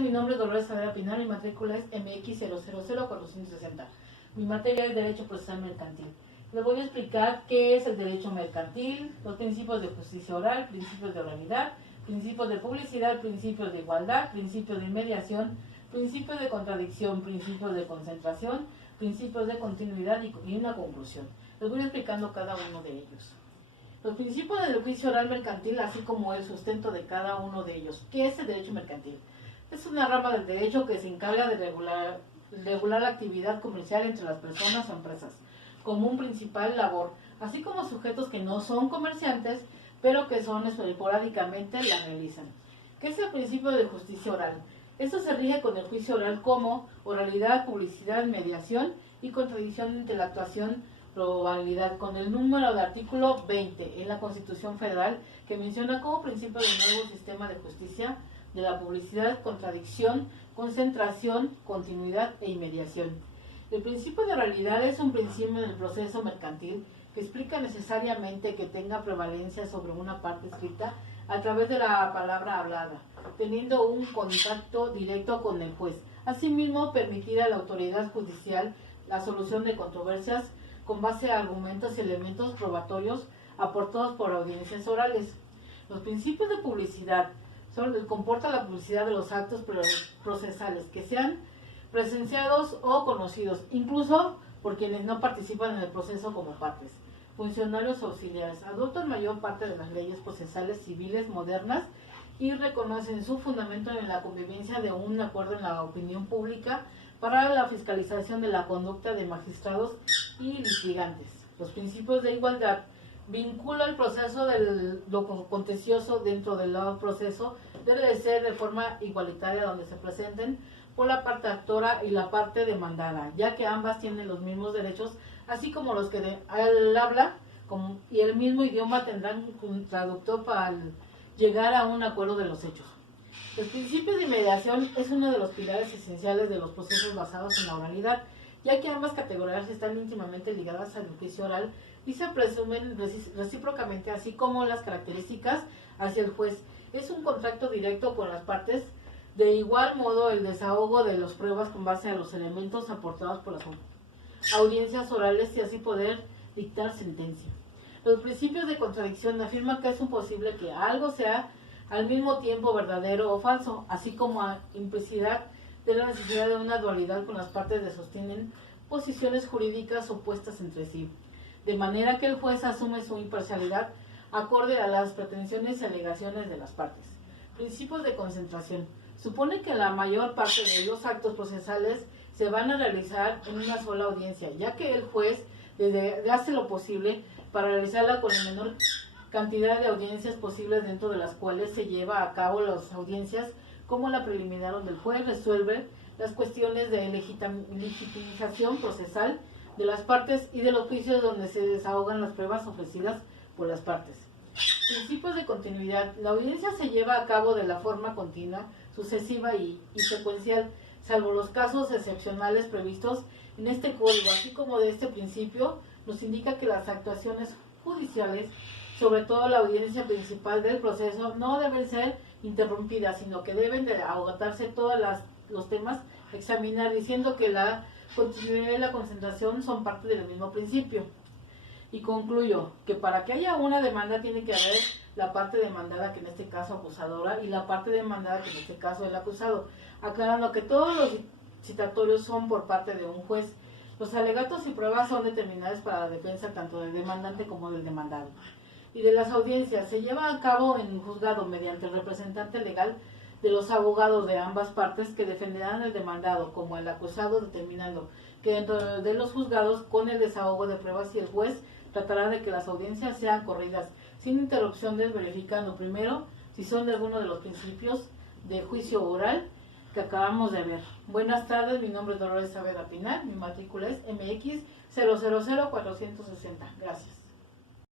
tardes, mi nombre es Dolores Saavedra Pinar, mi matrícula es MX000460. Mi materia es Derecho Procesal Mercantil. Les voy a explicar qué es el derecho mercantil, los principios de justicia oral, principios de oralidad, principios de publicidad, principios de igualdad, principios de inmediación, principios de contradicción, principios de concentración, principios de continuidad y una conclusión. Les voy explicando cada uno de ellos. Los principios del juicio oral mercantil, así como el sustento de cada uno de ellos. ¿Qué es el derecho mercantil? Es una rama del derecho que se encarga de regular la actividad comercial entre las personas o empresas, como un principal labor, así como sujetos que no son comerciantes, pero que son esporádicamente la realizan. ¿Qué es el principio de justicia oral? Esto se rige con el juicio oral como oralidad, publicidad, mediación y contradicción entre la actuación probabilidad, con el número de artículo 20 en la Constitución Federal, que menciona como principio del nuevo sistema de justicia de la publicidad, contradicción, concentración, continuidad e inmediación. El principio de oralidad es un principio en el proceso mercantil que explica necesariamente que tenga prevalencia sobre una parte escrita a través de la palabra hablada, teniendo un contacto directo con el juez. Asimismo, permitir a la autoridad judicial la solución de controversias con base a argumentos y elementos probatorios aportados por audiencias orales. Los principios de publicidad comportan la publicidad de los actos procesales que sean presenciados o conocidos, incluso por quienes no participan en el proceso como partes. Funcionarios auxiliares adoptan mayor parte de las leyes procesales civiles modernas y reconocen su fundamento en la convivencia de un acuerdo en la opinión pública para la fiscalización de la conducta de magistrados y litigantes. Los principios de igualdad vinculan el proceso del lo contencioso dentro del proceso, debe de ser de forma igualitaria donde se presenten por la parte actora y la parte demandada, ya que ambas tienen los mismos derechos, así como los que el habla y el mismo idioma tendrán un traductor para llegar a un acuerdo de los hechos. El principio de inmediación es uno de los pilares esenciales de los procesos basados en la oralidad, ya que ambas categorías están íntimamente ligadas al juicio oral y se presumen recíprocamente, así como las características hacia el juez. Es un contacto directo con las partes, de igual modo el desahogo de las pruebas con base a los elementos aportados por las audiencias orales y así poder dictar sentencia. Los principios de contradicción afirman que es imposible que algo sea al mismo tiempo verdadero o falso, así como a implicidad de la necesidad de una dualidad con las partes que sostienen posiciones jurídicas opuestas entre sí, de manera que el juez asume su imparcialidad acorde a las pretensiones y alegaciones de las partes. Principios de concentración. Supone que la mayor parte de los actos procesales se van a realizar en una sola audiencia, ya que el juez hace lo posible para realizarla con la menor cantidad de audiencias posibles, dentro de las cuales se lleva a cabo las audiencias como la preliminar, donde el juez resuelve las cuestiones de legitimización procesal de las partes y de los juicios donde se desahogan las pruebas ofrecidas por las partes. Principios de continuidad. La audiencia se lleva a cabo de la forma continua, sucesiva y secuencial, salvo los casos excepcionales previstos en este código, así como de este principio nos indica que las actuaciones judiciales, sobre todo la audiencia principal del proceso, no deben ser interrumpidas, sino que deben de agotarse todos los temas a examinar, diciendo que la continuidad y la concentración son parte del mismo principio. Y concluyo que para que haya una demanda tiene que haber la parte demandada, que en este caso acusadora, y la parte demandada, que en este caso el acusado, aclarando que todos los citatorios son por parte de un juez. Los alegatos y pruebas son determinadas para la defensa tanto del demandante como del demandado. Y de las audiencias se lleva a cabo en juzgado mediante el representante legal de los abogados de ambas partes, que defenderán el demandado como el acusado, determinando que dentro de los juzgados con el desahogo de pruebas, y el juez tratará de que las audiencias sean corridas sin interrupciones, verificando primero si son de alguno de los principios de juicio oral que acabamos de ver. Buenas tardes, mi nombre es Dolores Saavedra Pinar, mi matrícula es MX000460. Gracias.